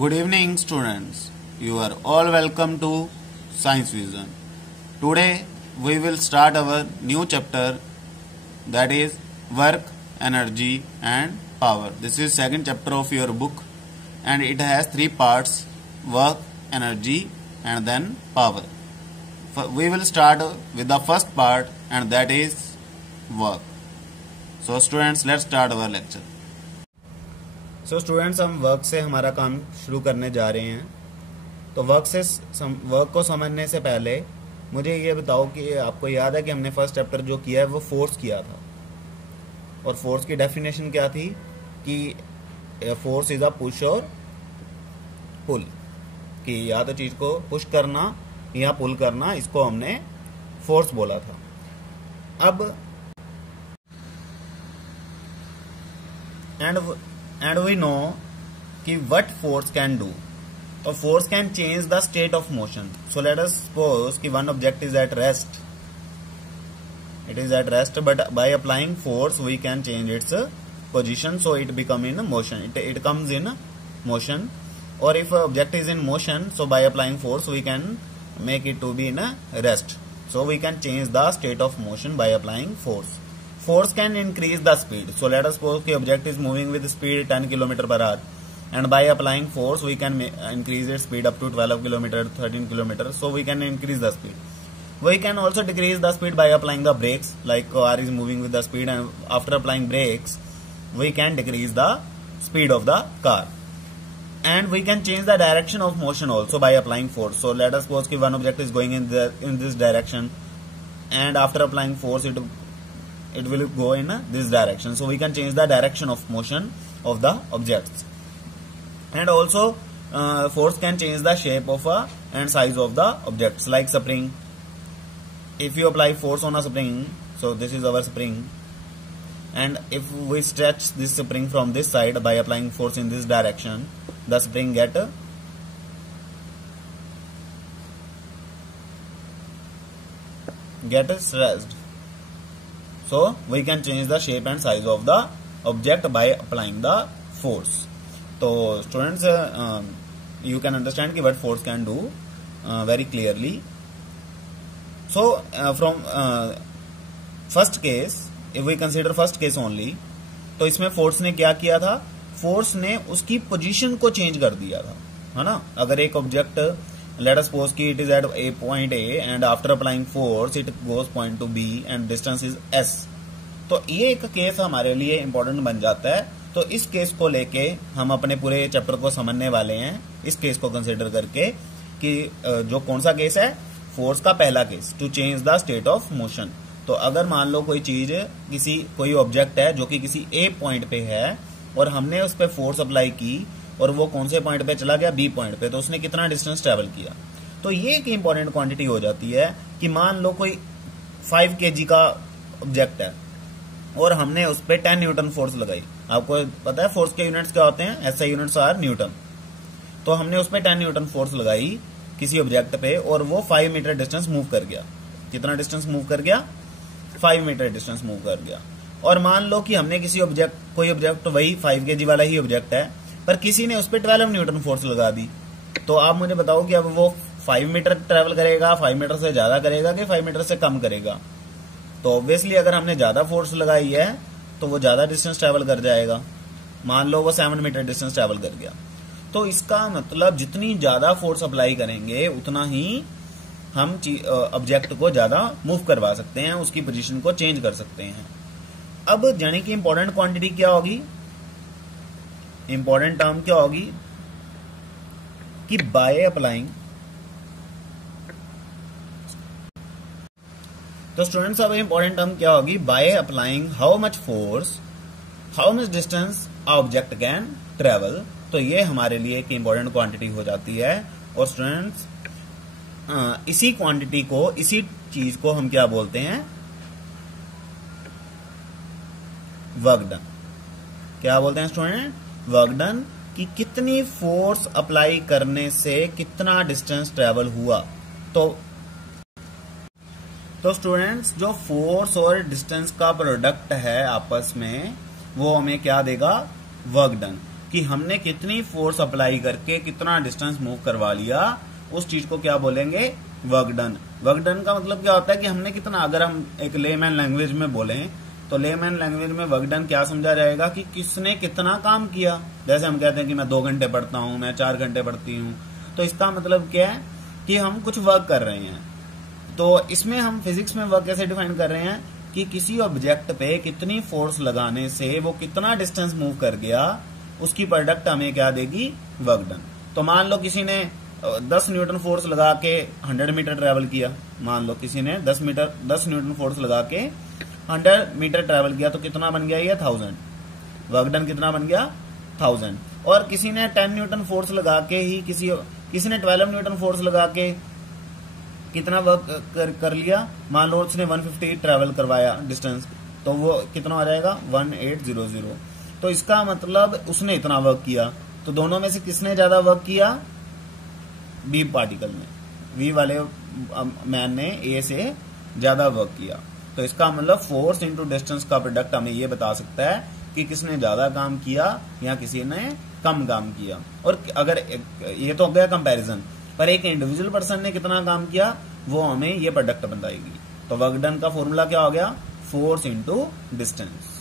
Good evening, students. You are all welcome to Science Vision. Today we will start our new chapter, that is work, energy and power. This is second chapter of your book and it has three parts: work, energy and then power. We will start with the first part and that is work. So students, let's start our lecture. So students, हम work से हमारा काम शुरू करने जा रहे हैं। तो वर्क को समझने से पहले मुझे ये बताओ कि आपको याद है कि हमने फर्स्ट चैप्टर जो किया है वो फोर्स किया था, और फोर्स की डेफिनेशन क्या थी कि फोर्स इज अ पुश और पुल, कि या तो चीज को पुश करना या पुल करना, इसको हमने फोर्स बोला था। अब and we know कि what force can do. So force can change the state of motion. So let us suppose कि one object is at rest. It is at rest, but by applying force we can change its position, so it become in motion. It comes in motion. Or if object is in motion, so by applying force we can make it to be in rest. So we can change the state of motion by applying force. Force can increase the speed. So let us suppose the object is moving with speed 10 km per hour, and by applying force we can increase its speed up to 12 km, 13 km. So we can increase the speed. We can also decrease the speed by applying the brakes. Like car is moving with the speed, and after applying brakes we can decrease the speed of the car. And we can change the direction of motion also by applying force. So let us suppose one object is going in this direction, and after applying force it will go in this direction. So we can change the direction of motion of the objects. And also force can change the shape of and size of the objects, like spring. If you apply force on a spring, so this is our spring, and if we stretch this spring from this side by applying force in this direction, the spring get stretched. So we can change the shape and size of the object by applying the force. So students, you can understand what force can do very clearly. So from first case, if we consider first case only, तो इसमें force ने क्या किया था? Force ने उसकी position को change कर दिया था, है ना। अगर एक ऑब्जेक्ट, let us suppose कि it is at a point A and after applying force it goes point to B and distance is S, तो ये एक केस हमारे लिए इम्पोर्टेंट बन जाता है। तो इस केस को लेके हम अपने पूरे चैप्टर को समझने वाले हैं, इस केस को कंसिडर करके कि जो कौन सा केस है, फोर्स का पहला case, to change the state of motion. तो अगर मान लो कोई चीज, कोई ऑब्जेक्ट है जो कि किसी ए पॉइंट पे है और हमने उस पर फोर्स अप्लाई की और वो कौन से पॉइंट पे चला गया, बी पॉइंट पे, तो उसने कितना डिस्टेंस ट्रेवल किया। तो ये एक इंपॉर्टेंट क्वांटिटी हो जाती है कि मान लो कोई 5 kg का ऑब्जेक्ट है और हमने उस पर 10 न्यूटन फोर्स लगाई। आपको पता है फोर्स के यूनिट्स क्या होते हैं? SI units are newton. तो हमने उस पर 10 न्यूटन फोर्स लगाई किसी ऑब्जेक्ट पे और वो 5 मीटर डिस्टेंस मूव कर गया। कितना डिस्टेंस मूव कर गया? 5 मीटर डिस्टेंस मूव कर गया। और मान लो कि हमने कोई ऑब्जेक्ट वही 5 kg वाला ही ऑब्जेक्ट है, पर किसी ने उस पर 12 न्यूटन फोर्स लगा दी। तो आप मुझे बताओ कि अब वो 5 मीटर ट्रेवल करेगा, 5 मीटर से ज्यादा करेगा कि 5 मीटर से कम करेगा? तो ऑब्वियसली अगर हमने ज्यादा फोर्स लगाई है तो वो ज्यादा डिस्टेंस ट्रेवल कर जाएगा। मान लो वो 7 मीटर डिस्टेंस ट्रेवल कर गया। तो इसका मतलब जितनी ज्यादा फोर्स अप्लाई करेंगे उतना ही हम ऑब्जेक्ट को ज्यादा मूव करवा सकते हैं, उसकी पोजीशन को चेंज कर सकते हैं। अब यानी कि इंपॉर्टेंट क्वांटिटी क्या होगी, इंपॉर्टेंट टर्म क्या होगी कि बाय अप्लाइंग। तो स्टूडेंट्स, अब इंपॉर्टेंट टर्म क्या होगी? By applying how much force, how much distance object can travel. तो ये हमारे लिए एक इंपॉर्टेंट क्वांटिटी हो जाती है। और स्टूडेंट्स, इसी क्वांटिटी को, इसी चीज को हम क्या बोलते हैं? Work done. क्या बोलते हैं स्टूडेंट? वर्क डन, कि कितनी फोर्स अप्लाई करने से कितना डिस्टेंस ट्रेवल हुआ। तो स्टूडेंट्स, जो फोर्स और डिस्टेंस का प्रोडक्ट है आपस में, वो हमें क्या देगा? Work done. कि हमने कितनी फोर्स अप्लाई करके कितना डिस्टेंस मूव करवा लिया, उस चीज को क्या बोलेंगे, वर्क डन। वर्क डन का मतलब क्या होता है कि हमने कितना, अगर हम एक लेमैन लैंग्वेज में बोलें तो लेमैन लैंग्वेज में वर्क डन क्या समझा जाएगा कि किसने कितना काम किया। जैसे हम कहते हैं कि मैं 2 घंटे पढ़ता हूं, मैं 4 घंटे पढ़ती हूं, तो इसका मतलब क्या है कि हम कुछ वर्क कर रहे हैं। तो इसमें हम फिजिक्स में वर्क कैसे डिफाइन कर रहे हैं कि किसी ऑब्जेक्ट पे कितनी फोर्स लगाने से वो कितना डिस्टेंस मूव कर गया, उसकी प्रोडक्ट हमें क्या देगी, वर्क डन। तो मान लो किसी ने 10 न्यूटन फोर्स लगा के 100 मीटर ट्रेवल किया, मान लो किसी ने 10 न्यूटन फोर्स लगा के 100 मीटर ट्रेवल किया, तो कितना बन गया ये 1000। वर्क डन कितना बन गया 1000। और किसी ने 10 न्यूटन फोर्स लगा के ही किसी ने 12 न्यूटन फोर्स लगा के कितना वर्क कर लिया, मान लो उसने 150 ट्रेवल करवाया डिस्टेंस, तो वो कितना हो जाएगा 1800। तो इसका मतलब उसने इतना वर्क किया। तो दोनों में से किसने ज्यादा वर्क किया, बी पार्टिकल ने, वी वाले मैन ने ए से ज्यादा वर्क किया। तो इसका मतलब फोर्स इंटू डिस्टेंस का प्रोडक्ट हमें ये बता सकता है कि किसने ज्यादा काम किया या किसी ने कम काम किया। और अगर ये तो हो गया कंपैरिजन, पर एक इंडिविजुअल पर्सन ने कितना काम किया वो हमें ये प्रोडक्ट बताएगी। तो वर्क डन का फॉर्मूला क्या हो गया, फोर्स इंटू डिस्टेंस।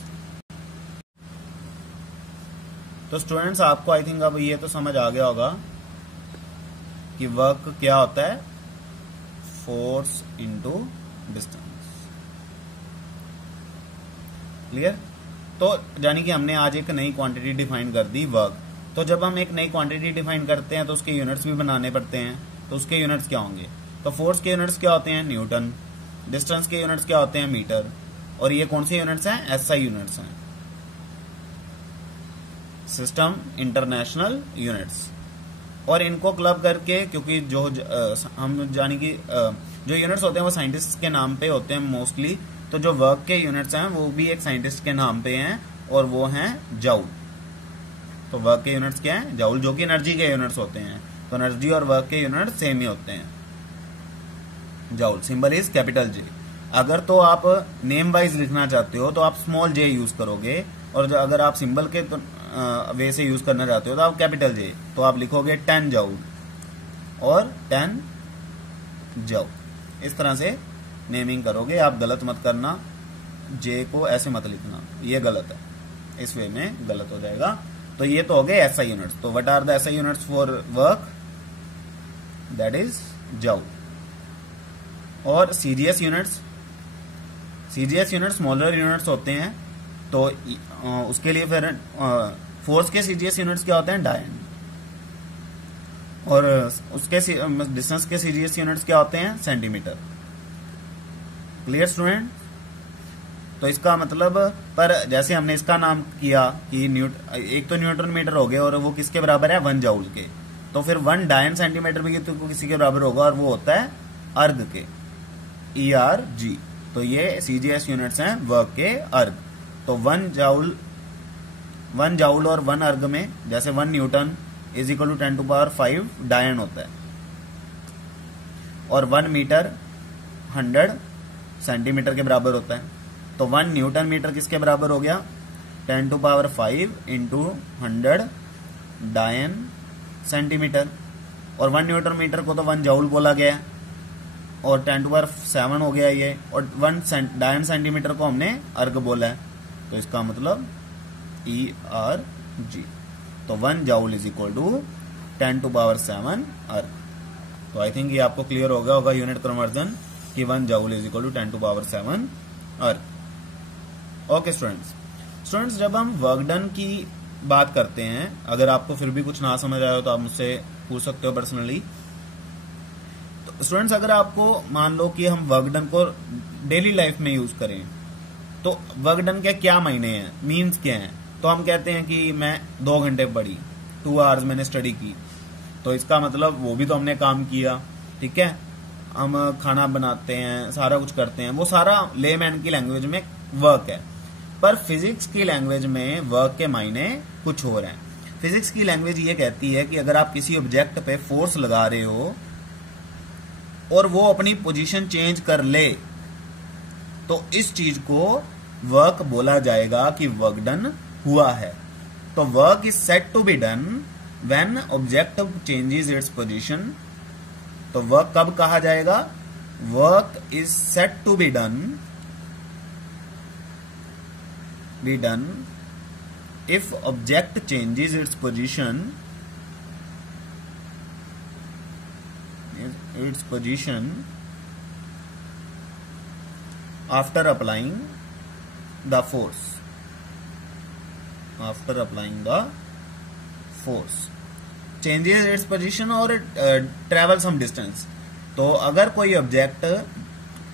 तो स्टूडेंट्स आपको आई थिंक अब ये तो समझ आ गया होगा कि वर्क क्या होता है, फोर्स इंटू डिस्टेंस। क्लियर। तो यानी कि हमने आज एक नई क्वांटिटी डिफाइन कर दी, वर्क। तो जब हम एक नई क्वांटिटी डिफाइन करते हैं तो उसके यूनिट्स भी बनाने पड़ते हैं। तो उसके यूनिट्स क्या होंगे, तो फोर्स के यूनिट्स क्या होते हैं, न्यूटन। डिस्टेंस के यूनिट्स क्या होते हैं, मीटर। और ये कौन से यूनिट्स हैं, एसआई यूनिट्स हैं, सिस्टम इंटरनेशनल यूनिट्स। और इनको क्लब करके, क्योंकि जो हम जानी कि जो यूनिट्स होते हैं वो साइंटिस्ट के नाम पे होते हैं मोस्टली, तो जो वर्क के यूनिट्स हैं वो भी एक साइंटिस्ट के नाम पे हैं और वो हैं जाउल। तो वर्क के यूनिट्स क्या हैं, जाउल, जो कि एनर्जी के यूनिट्स होते हैं। तो एनर्जी और वर्क के यूनिट सेम ही होते हैं, joule. Symbol is capital J. अगर तो आप नेम वाइज लिखना चाहते हो तो आप स्मॉल जे यूज करोगे, और अगर आप सिंबल के वे से यूज करना चाहते हो तो आप कैपिटल जे। तो आप लिखोगे 10 जाउल और 10 जाउल। इस तरह से नेमिंग करोगे आप, गलत मत करना, जे को ऐसे मत लिखना, ये गलत है, इस वे में गलत हो जाएगा। तो ये तो हो गए एसआई यूनिट्स। तो what are the SI units for work, that is joule. और CGS units, CGS unit smaller units होते हैं। तो उसके लिए फिर फोर्स के सीजीएस यूनिट्स क्या होते हैं, डायन। और उसके डिस्टेंस के सीजीएस यूनिट्स क्या होते हैं, सेंटीमीटर। Clear student. तो इसका मतलब, पर जैसे हमने इसका नाम किया कि एक तो न्यूटन मीटर हो गए और वो किसके बराबर है, 1 जाउल के। तो फिर 1 डायन सेंटीमीटर भी तो किसी के बराबर होगा, और वो होता है अर्ग के, ERG। तो ये सीजीएस यूनिट्स हैं वर्क के अर्ग। तो 1 जाउल और 1 अर्ग में, जैसे 1 न्यूटन इज इक्वल टू 10⁵ डायन होता है, और 1 मीटर 100 सेंटीमीटर के बराबर होता है। तो 1 न्यूटन मीटर किसके बराबर हो गया, 10⁵ इंटू 100 डायन सेंटीमीटर। और 1 न्यूटन मीटर को तो 1 जाउल बोला गया, और 10⁷ हो गया ये, और 1 डायन सेंटीमीटर को हमने अर्ग बोला है। तो इसका मतलब ERG। तो 1 जाउल इज इक्वल टू 10⁷ अर्ग। तो आई थिंक ये आपको क्लियर हो गया होगा यूनिट कन्वर्जन कि 1 जाउल इज इक्वल टू 10⁷ अर्ग। ओके स्टूडेंट्स, जब हम वर्क डन की बात करते हैं, अगर आपको फिर भी कुछ ना समझ आया हो तो आप मुझसे पूछ सकते हो पर्सनली। तो स्टूडेंट्स, अगर आपको मान लो कि हम वर्क डन को डेली लाइफ में यूज करें, तो वर्क डन के क्या मायने हैं, मीन्स क्या है। तो हम कहते हैं कि मैं 2 घंटे पढ़ी, 2 आवर्स मैंने स्टडी की, तो इसका मतलब वो भी तो हमने काम किया, ठीक है। हम खाना बनाते हैं, सारा कुछ करते हैं, वो सारा लेमैन की लैंग्वेज में वर्क है। पर फिजिक्स की लैंग्वेज में वर्क के मायने कुछ और हैं। फिजिक्स की लैंग्वेज ये कहती है कि अगर आप किसी ऑब्जेक्ट पे फोर्स लगा रहे हो और वो अपनी पोजीशन चेंज कर ले, तो इस चीज को वर्क बोला जाएगा कि वर्क डन हुआ है। तो work is set to be done when object changes its position. तो वर्क कब कहा जाएगा? Work is set to be done if object changes its position after applying the force changes its position or travel some distance। तो अगर कोई object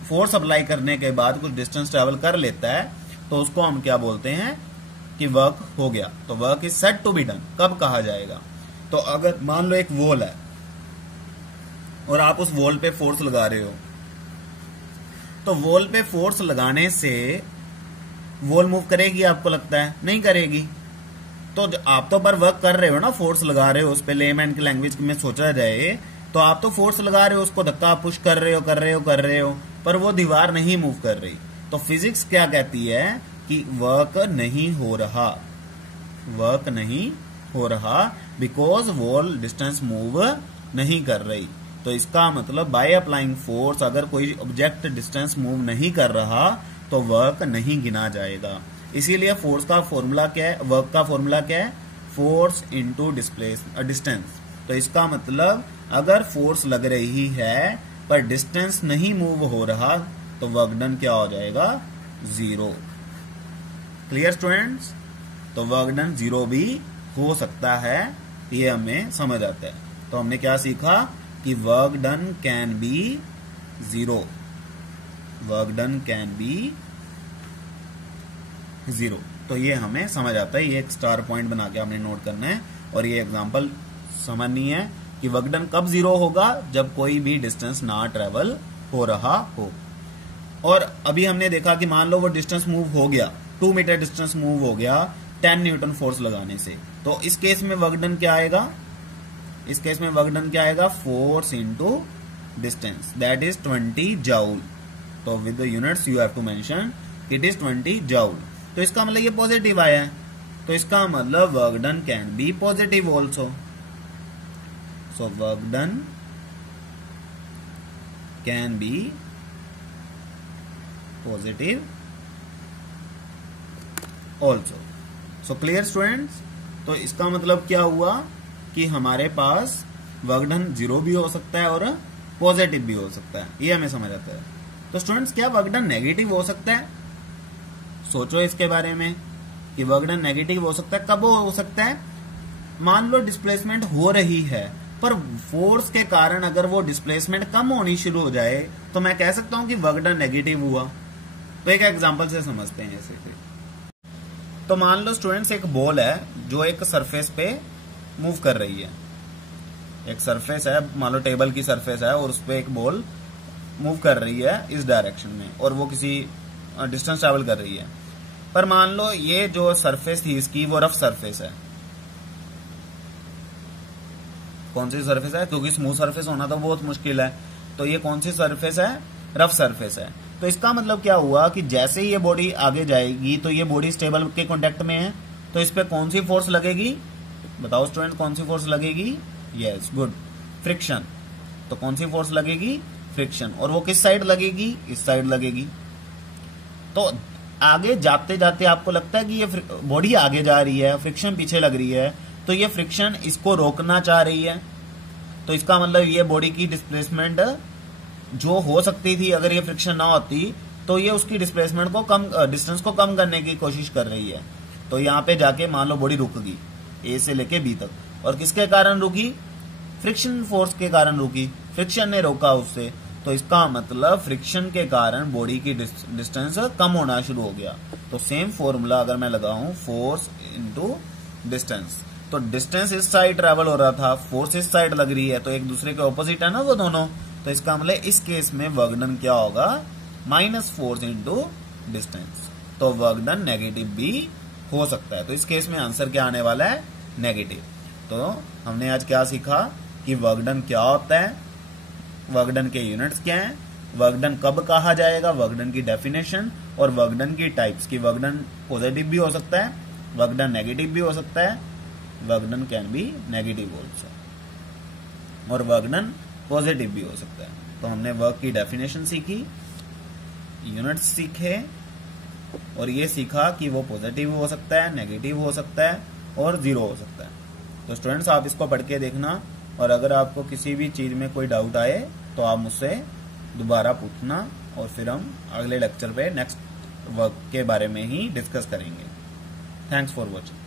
force apply करने के बाद कुछ डिस्टेंस ट्रेवल कर लेता है तो उसको हम क्या बोलते हैं कि वर्क हो गया। तो work is set to be done कब कहा जाएगा? तो अगर मान लो एक वॉल है और आप उस वॉल पे फोर्स लगा रहे हो, तो वॉल पे फोर्स लगाने से वॉल मूव करेगी? आपको लगता है नहीं करेगी। तो आप तो पर वर्क कर रहे हो ना, फोर्स लगा रहे हो उस पे, लेमैन की लैंग्वेज में सोचा जाए तो आप तो फोर्स लगा रहे हो, उसको धक्का पुश कर रहे हो, पर वो दीवार नहीं मूव कर रही। तो फिजिक्स क्या कहती है कि वर्क नहीं हो रहा बिकॉज वॉल डिस्टेंस मूव नहीं कर रही। तो इसका मतलब बाय अप्लाइंग फोर्स अगर कोई ऑब्जेक्ट डिस्टेंस मूव नहीं कर रहा तो वर्क नहीं गिना जाएगा। इसीलिए फोर्स का फॉर्मूला क्या है, वर्क का फॉर्मूला क्या है? Force into distance. तो इसका मतलब अगर फोर्स लग रही है पर डिस्टेंस नहीं मूव हो रहा तो वर्क डन क्या हो जाएगा? 0। Clear students? तो वर्क डन 0 भी हो सकता है, ये हमें समझ आता है। तो हमने क्या सीखा कि वर्क डन कैन बी 0, तो ये हमें समझ आता है। ये एक स्टार पॉइंट बना के हमने नोट करना है और ये एग्जांपल समझनी है कि वर्क डन कब 0 होगा? जब कोई भी डिस्टेंस ना ट्रेवल हो रहा हो। और अभी हमने देखा कि मान लो वो डिस्टेंस मूव हो गया, 2 मीटर डिस्टेंस मूव हो गया 10 न्यूटन फोर्स लगाने से। तो इस केस में वर्क डन क्या आएगा? Force into distance, that is 20 joule. तो with the units you have to mention it is 20 joule. तो इसका मतलब ये पॉजिटिव आया है, तो इसका मतलब work done can be positive also. So work done can be positive also. So clear students? तो इसका मतलब क्या हुआ कि हमारे पास वर्क डन 0 भी हो सकता है और पॉजिटिव भी हो सकता है, ये हमें समझ आता है। तो स्टूडेंट्स क्या वर्क डन नेगेटिव हो सकता है? सोचो इसके बारे में कि वर्क डन नेगेटिव हो सकता है। कब हो सकता है? मान लो डिस्प्लेसमेंट हो रही है पर फोर्स के कारण अगर वो डिस्प्लेसमेंट कम होनी शुरू हो जाए तो मैं कह सकता हूं कि वर्क डन नेगेटिव हुआ। तो एक एग्जांपल से समझते हैं जैसे कि, तो मान लो स्टूडेंट्स एक बॉल है जो एक सरफेस पे मूव कर रही है। एक सरफेस है, मान लो टेबल की सरफेस है और उस पे एक बॉल मूव कर रही है इस डायरेक्शन में और वो किसी डिस्टेंस ट्रेवल कर रही है। पर मान लो ये जो सरफेस थी इसकी वो रफ सरफेस है। कौन सी सरफेस है? क्योंकि स्मूथ सरफेस होना तो बहुत मुश्किल है, तो ये कौन सी सरफेस है? रफ सरफेस है। तो इसका मतलब क्या हुआ कि जैसे ही ये बॉडी आगे जाएगी तो ये बॉडी स्टेबल के कांटेक्ट में है, तो इस पे कौन सी फोर्स लगेगी? बताओ स्टूडेंट, कौन सी फोर्स लगेगी? Yes, good, friction. तो कौन सी फोर्स लगेगी? फ्रिक्शन। और वो किस साइड लगेगी? इस साइड लगेगी। तो आगे जाते जाते आपको लगता है कि ये बॉडी आगे जा रही है, फ्रिक्शन पीछे लग रही है, तो ये फ्रिक्शन इसको रोकना चाह रही है। तो इसका मतलब ये बॉडी की डिस्प्लेसमेंट जो हो सकती थी अगर ये फ्रिक्शन ना होती तो ये उसकी डिस्प्लेसमेंट को कम, डिस्टेंस को कम करने की कोशिश कर रही है। तो यहाँ पे जाके मान लो बॉडी रुक गई ए से लेके बी तक, और किसके कारण रुकी? फ्रिक्शन फोर्स के कारण रुकी, फ्रिक्शन ने रोका उससे। तो इसका मतलब फ्रिक्शन के कारण बॉडी की डिस्टेंस कम होना शुरू हो गया। तो सेम फॉर्मूला अगर मैं लगाऊं, फोर्स इनटू डिस्टेंस, तो डिस्टेंस इस साइड ट्रेवल हो रहा था, फोर्स इस साइड लग रही है, तो एक दूसरे के ऑपोजिट है ना वो दोनों। तो इसका मतलब इस केस में वर्क डन क्या होगा? Minus force into distance. तो वर्क डन नेगेटिव भी हो सकता है। तो इस केस में आंसर क्या आने वाला है? नेगेटिव। तो हमने आज क्या सीखा कि वर्क डन क्या होता है, वर्क डन के यूनिट्स क्या हैं, वर्क डन कब कहा जाएगा, वर्क डन की डेफिनेशन और वर्क डन की टाइप्स की। वर्क डन पॉजिटिव भी हो सकता है, वर्क डन नेगेटिव भी हो सकता है, work done can be negative also, और वर्क डन पॉजिटिव भी हो सकता है। तो हमने वर्क की डेफिनेशन सीखी, यूनिट्स सीखे, और ये सीखा कि वो पॉजिटिव हो सकता है, नेगेटिव हो सकता है और जीरो हो सकता है। तो स्टूडेंट्स आप इसको पढ़ के देखना, और अगर आपको किसी भी चीज में कोई डाउट आए तो आप मुझसे दोबारा पूछना, और फिर हम अगले लेक्चर पे नेक्स्ट वर्क के बारे में ही डिस्कस करेंगे। Thanks for watching.